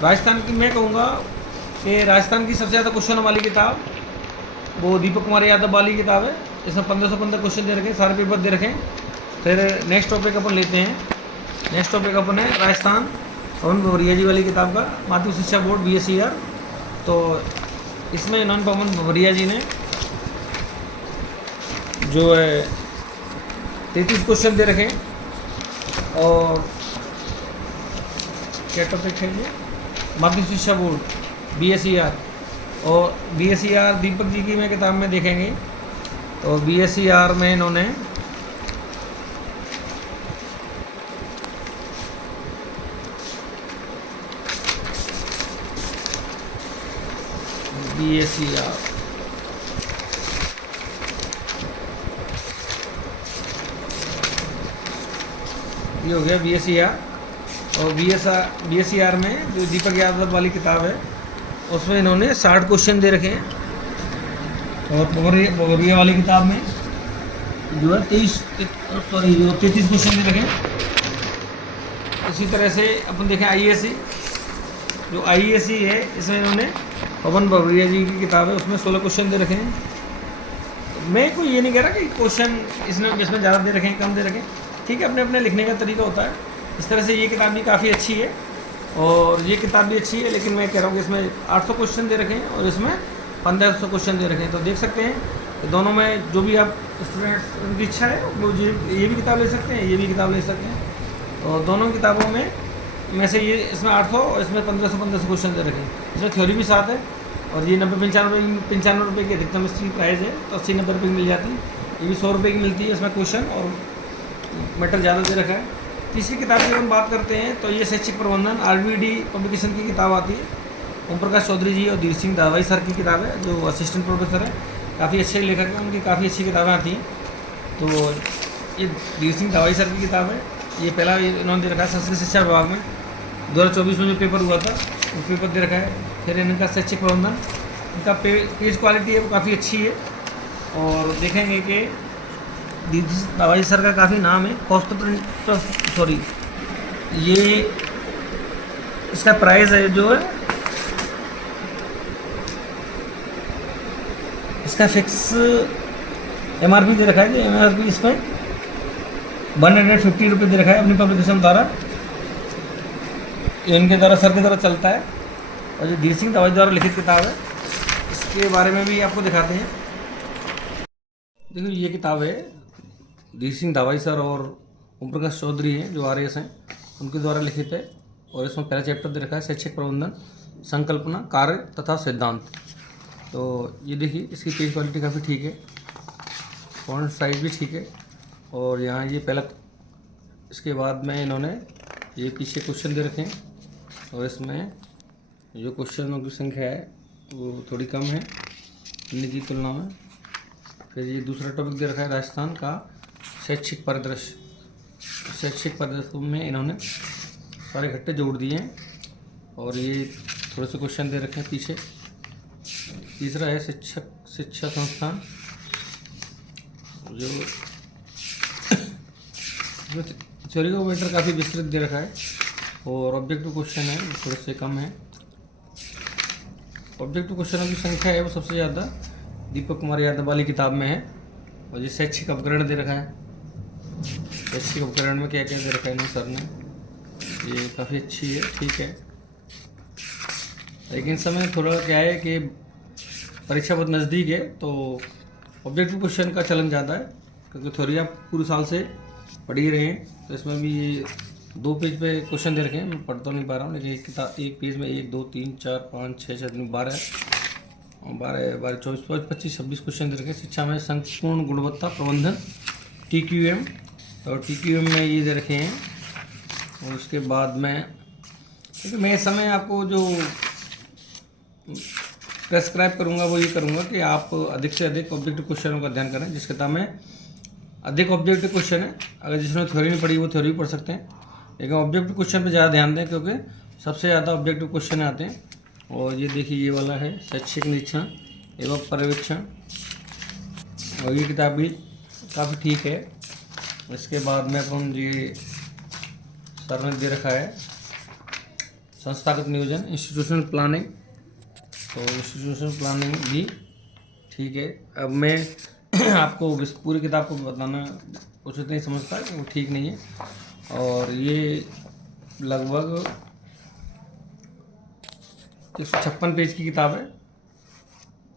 राजस्थान की मैं कहूँगा कि राजस्थान की सबसे ज़्यादा क्वेश्चनों वाली किताब वो दीपक कुमार यादव वाली किताब है। इसमें 1515 क्वेश्चन दे रखे हैं, सारे पेपर दे रखे हैं। फिर नेक्स्ट टॉपिक अपन लेते हैं। नेक्स्ट टॉपिक अपन है राजस्थान पवन भवरिया जी वाली किताब का, माध्यमिक शिक्षा बोर्ड BSER। तो इसमें इन्होंने पवन भवरिया जी ने जो है 33 क्वेश्चन दे रखे हैं। और क्या टॉपिक है ये, माध्यमिक शिक्षा बोर्ड BSER। और BSER दीपक जी की मैं किताब में देखेंगे। तो BSER में इन्होंने BSER ये हो गया BSER। और BSER में जो दीपक यादव वाली किताब है उसमें इन्होंने 60 क्वेश्चन दे रखे हैं। और भवरिया वाली किताब में जो है 33 क्वेश्चन दे रखे हैं। इसी तरह से अपन देखें IASE, जो IASE है इसमें इन्होंने पवन भवरिया जी की किताब है उसमें 16 क्वेश्चन दे रखे हैं। मैं कोई ये नहीं कह रहा कि क्वेश्चन इसमें ज़्यादा दे रखे हैं कम दे रखे हैं, ठीक है, अपने अपने लिखने का तरीका होता है। इस तरह से ये किताब भी काफ़ी अच्छी है और ये किताब भी अच्छी है, लेकिन मैं कह रहा हूँ कि इसमें 800 क्वेश्चन दे रखे हैं और इसमें 1500 क्वेश्चन दे रखे हैं। तो देख सकते हैं कि दोनों में जो भी आप स्टूडेंट्स उनकी इच्छा है वो ये भी किताब ले सकते हैं, ये भी किताब ले सकते हैं। और दोनों किताबों में से ये इसमें 800 और इसमें 1500 क्वेश्चन दे रखे हैं। इसमें थ्योरी भी साथ है। और ये 95 रुपये की अधिकतम इसकी प्राइस है, तो 80-90 रुपये की मिल जाती है। ये भी 100 रुपये की मिलती है। इसमें क्वेश्चन और मैटर ज़्यादा दे रखा है। तीसरी किताब की हम बात करते हैं तो ये शैक्षिक प्रबंधन RBD पब्लिकेशन की किताब आती है। ओम प्रकाश चौधरी जी और धीर सिंह दावाई सर की किताब है, जो असिस्टेंट प्रोफेसर है, काफ़ी अच्छे लेखक हैं, उनकी काफ़ी अच्छी किताबें आती हैं। तो ये धीर सिंह दावाई सर की किताब है। ये पहला इन्होंने दे रखा है संस्कृत शिक्षा विभाग में 2024 में जो पेपर हुआ था वो पेपर दे रखा है। फिर इनका शैक्षिक प्रबंधन, इनका पेज क्वालिटी है वो काफ़ी अच्छी है। और देखेंगे कि दावाई सर का काफ़ी नाम है। कॉस्ट सॉरी ये इसका प्राइस है जो है इसका फिक्स MRP दे रखा है। जो MRP इसमें 150 रुपये दे रखा है अपनी पब्लिकेशन द्वारा, इनके द्वारा सर के द्वारा चलता है। और जो धीर सिंह दावाई द्वारा लिखित किताब है इसके बारे में भी आपको दिखाते हैं। देखो ये किताब है धीर सिंह दावाई सर और ओम प्रकाश चौधरी हैं जो RAS हैं, उनके द्वारा लिखित है। और इसमें पहला चैप्टर दे रखा है शैक्षिक प्रबंधन, संकल्पना, कार्य तथा सिद्धांत। तो ये देखिए इसकी पेज क्वालिटी काफ़ी ठीक है, फॉन्ट साइज भी ठीक है। और यहाँ ये पहला, इसके बाद में इन्होंने ये पीछे क्वेश्चन दे रखे हैं और इसमें जो क्वेश्चनों की संख्या है वो थोड़ी कम है अन्य की तुलना में। फिर ये दूसरा टॉपिक दे रखा है राजस्थान का शैक्षिक परिदृश्य। शैक्षिक परिदृश्य में इन्होंने सारे इकट्ठे जोड़ दिए हैं और ये थोड़े से क्वेश्चन दे रखे हैं पीछे। तीसरा है शिक्षा संस्थान, जो थ्योरी का मैटर काफ़ी विस्तृत दे रखा है। और ऑब्जेक्टिव क्वेश्चन है वो थोड़े से कम है। ऑब्जेक्टिव क्वेश्चनों की संख्या है वो सबसे ज़्यादा दीपक कुमार यादव वाली किताब में है। और ये शैक्षिक उपकरण दे रखा है। शैक्षिक उपकरण में क्या क्या दे रखा है इन्होंने सर ने, ये काफ़ी अच्छी है, ठीक है। लेकिन समय थोड़ा क्या है कि परीक्षा बहुत नज़दीक है तो ऑब्जेक्टिव क्वेश्चन का चलन ज़्यादा है, क्योंकि थ्योरी आप पूरे साल से पढ़ ही रहे हैं। तो इसमें भी ये 2 पेज पे क्वेश्चन दे रखे हैं, मैं पढ़ तो नहीं पा रहा हूँ, लेकिन एक पेज में 1 2 3 4 5 6 7 12 24 25 26 क्वेश्चन दे रखे हैं। शिक्षा में संपूर्ण गुणवत्ता प्रबंधन TQM, और TQM में ये दे रखे हैं। और उसके बाद में क्योंकि मैं इस समय आपको जो प्रेस्क्राइब करूँगा वो ये करूँगा कि आप अधिक से अधिक ऑब्जेक्टिव क्वेश्चनों का अध्ययन करें। जिस किताब में अधिक ऑब्जेक्टिव क्वेश्चन है, अगर जिसने थ्योरी नहीं पढ़ी वो थ्योरी पढ़ सकते हैं, लेकिन ऑब्जेक्टिव क्वेश्चन पे ज़्यादा ध्यान दें क्योंकि सबसे ज़्यादा ऑब्जेक्टिव क्वेश्चन आते हैं। और ये देखिए ये वाला है शैक्षिक निरीक्षण एवं पर्यवेक्षण, और ये किताब भी काफ़ी ठीक है। इसके बाद में अपन ये सर ने दे रखा है संस्थागत नियोजन इंस्टीट्यूशनल प्लानिंग, तो इंस्टीट्यूशनल प्लानिंग भी ठीक है। अब मैं आपको पूरी किताब को बताना उचित नहीं समझता, वो ठीक नहीं है। और ये लगभग 156 पेज की किताब है,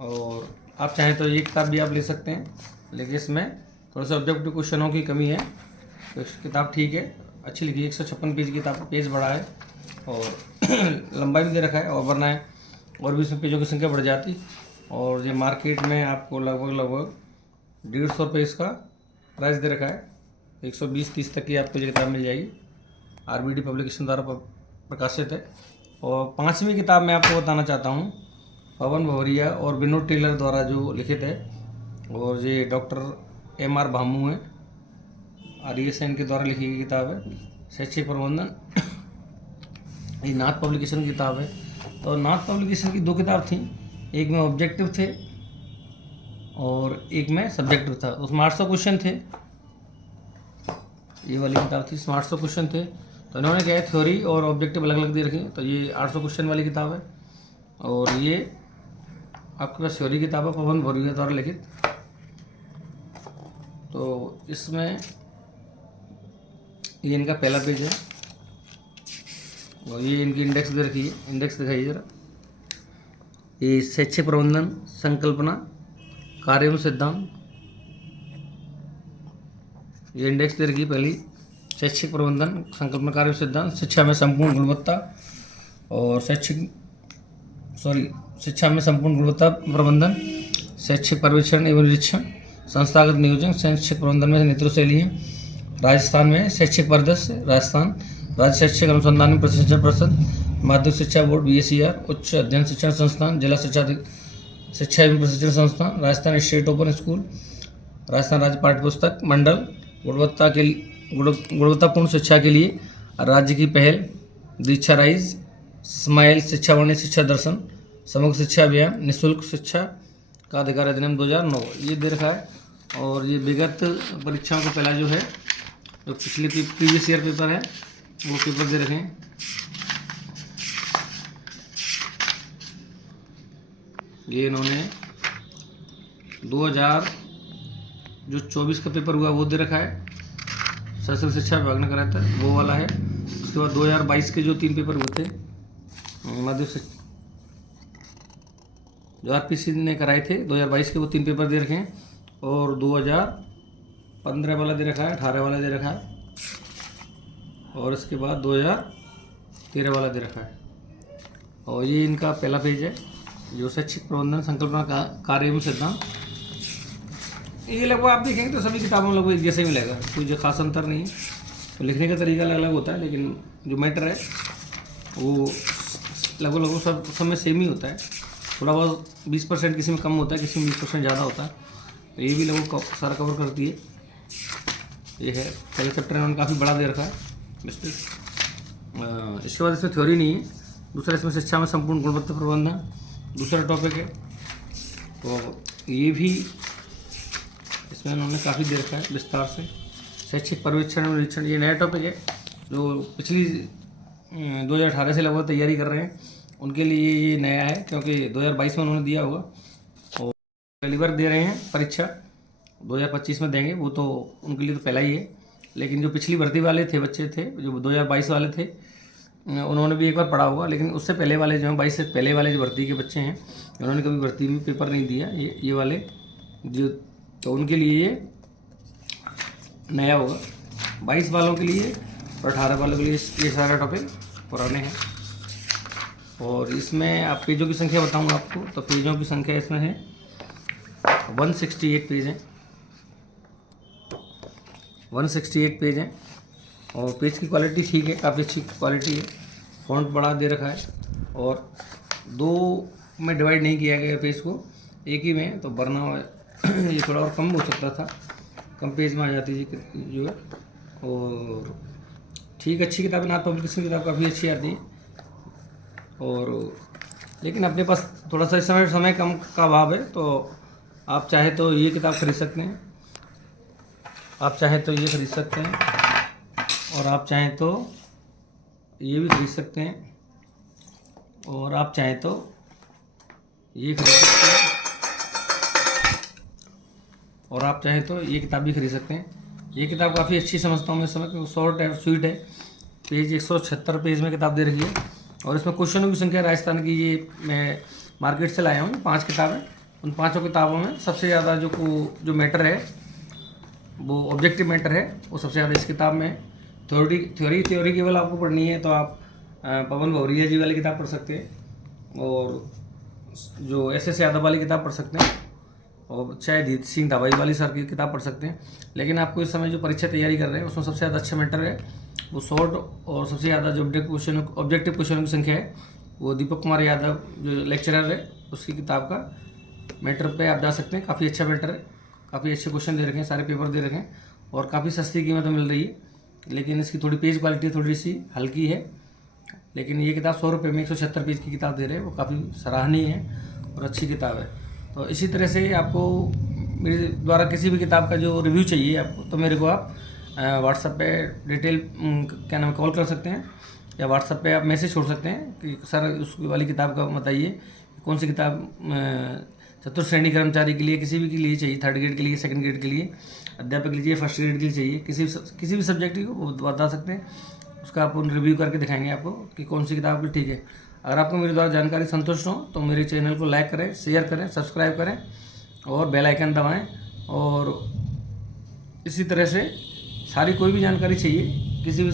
और आप चाहें तो ये किताब भी आप ले सकते हैं, लेकिन इसमें थोड़ा सा ऑब्जेक्टिव क्वेश्चनों की कमी है। तो इस किताब ठीक है, अच्छी लिखी है। 156 पेज की किताब, पेज बड़ा है और लंबाई भी दे रखा है, और वरना है और भी इसमें पेजों की संख्या बढ़ जाती। और ये मार्केट में आपको लगभग 150 रुपये इसका प्राइस दे रखा है। 120-30 तक की आपको ये किताब मिल जाएगी। RBD पब्लिकेशन द्वारा प्रकाशित है। और 5वीं किताब मैं आपको बताना चाहता हूँ, पवन भवरिया और विनोद टेलर द्वारा जो लिखित है, और ये डॉक्टर MR भामू है, RSN के द्वारा लिखी गई किताब है, शैक्षिक प्रबंधन। ये नाथ पब्लिकेशन की किताब है। तो नाथ पब्लिकेशन की 2 किताब थी, एक में ऑब्जेक्टिव थे और एक में सब्जेक्टिव था। उसमें 800 क्वेश्चन थे। ये वाली किताब थी, इसमें 800 क्वेश्चन थे। तो इन्होंने क्या है, थ्योरी और ऑब्जेक्टिव अलग अलग दे रखी। तो ये 800 क्वेश्चन वाली किताब है, और ये आपके पास थ्योरी किताब है, पवन भवरिया द्वारा लिखित। तो इसमें ये इनका पहला पेज है, और ये इनकी इंडेक्स दे रखी है। इंडेक्स दिखाइए जरा। ये शैक्षिक प्रबंधन, संकल्पना, कार्य एवं सिद्धांत, ये इंडेक्स दे रखी है पहली। शैक्षिक प्रबंधन, संकल्पना, कार्य एवं सिद्धांत, शिक्षा में संपूर्ण गुणवत्ता और शिक्षा में संपूर्ण गुणवत्ता प्रबंधन, शैक्षिक पर्यवेक्षण एवं निरीक्षण, संस्थागत नियोजन, शैक्षिक प्रबंधन में नेतृत्व शैली है। राजस्थान में शैक्षिक परिदृश्य, राजस्थान राज्य शैक्षिक अनुसंधान एवं प्रशिक्षण परिषद, माध्यमिक शिक्षा बोर्ड BSER, उच्च अध्ययन शिक्षण संस्थान, जिला शिक्षा एवं प्रशिक्षण संस्थान, Rajasthan state open school, Rajasthan राज्य पाठ्यपुस्तक मंडल, गुणवत्तापूर्ण शिक्षा के लिए राज्य की पहल, दीक्षा राइज, स्माइल शिक्षा वाणी शिक्षा दर्शन, समग्र शिक्षा अभियान, निःशुल्क शिक्षा का अधिकार अधिनियम 2009, ये दे रखा है। और ये विगत परीक्षाओं का पहला जो है, जो पिछले प्रीवियस ईयर पेपर है, वो पेपर दे रखे हैं। ये इन्होंने 2024 का पेपर हुआ वो दे रखा है, शासन शिक्षा विभाग ने कराया था, वो वाला है। उसके बाद 2022 के जो 3 पेपर हुए थे, माध्यमिक शिक्षा जो RPC ने कराए थे 2022 के, वो 3 पेपर दे रखे हैं। और 2015 वाला दे रखा है, 18 वाला दे रखा है, और इसके बाद 2013 वाला दे रखा है। और ये इनका पहला पेज है, जो शैक्षिक प्रबंधन, संकल्पना, कार्य एवं सिद्धांत। ये लगभग आप देखेंगे तो सभी किताबों में लगभग एक जैसे ही मिलेगा, कोई जो खास अंतर नहीं है। तो लिखने का तरीका अलग अलग होता है, लेकिन जो मैटर है वो लगभग सब में सेम ही होता है। थोड़ा बहुत 20% किसी में कम होता है, किसी में 20% ज़्यादा होता है। तो ये भी लगभग सारा कवर करती है। ये है पहले चैप्टर, इन्होंने काफ़ी बड़ा दे रखा है मिस्टर। इसके बाद इसमें थ्योरी नहीं है। दूसरा इसमें शिक्षा में संपूर्ण गुणवत्ता प्रबंधन दूसरा टॉपिक है। तो ये भी इसमें उन्होंने काफ़ी दे रखा है विस्तार से। शैक्षिक पर्यवेक्षण और निरीक्षण, ये नया टॉपिक है, जो पिछली 2018 से लगभग तैयारी कर रहे हैं, उनके लिए ये नया है, क्योंकि 2022 में उन्होंने दिया होगा, और डिलीवर दे रहे हैं परीक्षा 2025 में देंगे, वो तो उनके लिए तो पहला ही है। लेकिन जो पिछली भर्ती वाले थे, बच्चे थे जो 2022 वाले थे, उन्होंने भी एक बार पढ़ा होगा, लेकिन उससे पहले वाले जो हैं 22 से पहले वाले जो भर्ती के बच्चे हैं, उन्होंने कभी भर्ती में पेपर नहीं दिया, ये वाले जो, तो उनके लिए ये नया होगा। 22 वालों के लिए और 18 वालों के लिए ये सारा टॉपिक पुराने हैं। और इसमें आप पेजों की संख्या बताऊंगा आपको, तो पेजों की संख्या इसमें है 168 पेज हैं, 168 पेज हैं। और पेज की क्वालिटी ठीक है, काफ़ी अच्छी क्वालिटी है। फॉन्ट बड़ा दे रखा है, और 2 में डिवाइड नहीं किया गया पेज को, एक ही में, तो वरना ये थोड़ा और कम हो सकता था, कम पेज में आ जाती थी जो है। और ठीक अच्छी किताब है, नाथ पब्लिकेशन की किताब काफ़ी अच्छी आती है। और लेकिन अपने पास थोड़ा सा इस समय कम का अभाव है, तो आप चाहे तो ये किताब खरीद सकते हैं, आप चाहें तो ये खरीद सकते हैं, और आप चाहें तो ये भी खरीद सकते हैं, और आप चाहें तो ये खरीद सकते हैं, और आप चाहें तो ये किताब भी खरीद सकते हैं। ये किताब काफ़ी अच्छी समझता हूँ मैं इस समय, क्योंकि शॉर्ट है, स्वीट है। पेज 176 पेज में किताब दे रखी है और इसमें क्वेश्चनों की संख्या राजस्थान की, ये मैं मार्केट से लाया हूँ 5 किताबें। उन 5 किताबों में सबसे ज़्यादा जो मैटर है, वो ऑब्जेक्टिव मैटर है, वो सबसे ज़्यादा इस किताब में। थ्योरी केवल आपको पढ़नी है तो आप पवन भौरिया जी वाली किताब पढ़ सकते हैं, और जो SS यादव वाली किताब पढ़ सकते हैं, और चाहे जीत सिंह दवाई वाली सर की किताब पढ़ सकते हैं। लेकिन आपको इस समय जो परीक्षा तैयारी कर रहे हैं उसमें सबसे ज़्यादा अच्छा मैटर है वो शॉर्ट, और सबसे ज़्यादा जो ऑब्जेक्टिव क्वेश्चनों की संख्या है वो दीपक कुमार यादव जो लेक्चरर है उसकी किताब का मैटर पे आप जा सकते हैं। काफ़ी अच्छा मैटर है, काफ़ी अच्छे क्वेश्चन दे रखे हैं, सारे पेपर दे रखे हैं और काफ़ी सस्ती कीमत में मिल रही है। लेकिन इसकी थोड़ी पेज क्वालिटी थोड़ी सी हल्की है, लेकिन ये किताब 100 रुपये में 176 पेज की किताब दे रहे हैं, वो काफ़ी सराहनीय है और अच्छी किताब है। तो इसी तरह से आपको मेरे द्वारा किसी भी किताब का जो रिव्यू चाहिए आपको, तो मेरे को आप व्हाट्सएप पे डिटेल क्या नाम कॉल कर सकते हैं, या व्हाट्सएप पे आप मैसेज छोड़ सकते हैं कि सर उस वाली किताब का बताइए कौन सी किताब चतुर्थ श्रेणी कर्मचारी के लिए, किसी भी के लिए चाहिए, 3rd ग्रेड के लिए, 2nd ग्रेड के लिए, अध्यापक के लिए, 1st ग्रेड के लिए चाहिए, किसी भी सब्जेक्ट की वो बता सकते हैं। उसका अपन रिव्यू करके दिखाएंगे आपको कि कौन सी किताब ठीक है। अगर आपको मेरे द्वारा जानकारी संतुष्ट हो तो मेरे चैनल को लाइक करें, शेयर करें, सब्सक्राइब करें और बेल आइकन दबाएं। और इसी तरह से सारी कोई भी जानकारी चाहिए किसी भी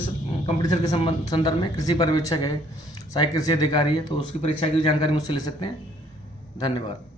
कंपटीशन के संदर्भ में, कृषि पर्यवेक्षक है, सहायक कृषि अधिकारी है, तो उसकी परीक्षा की जानकारी मुझसे ले सकते हैं। धन्यवाद।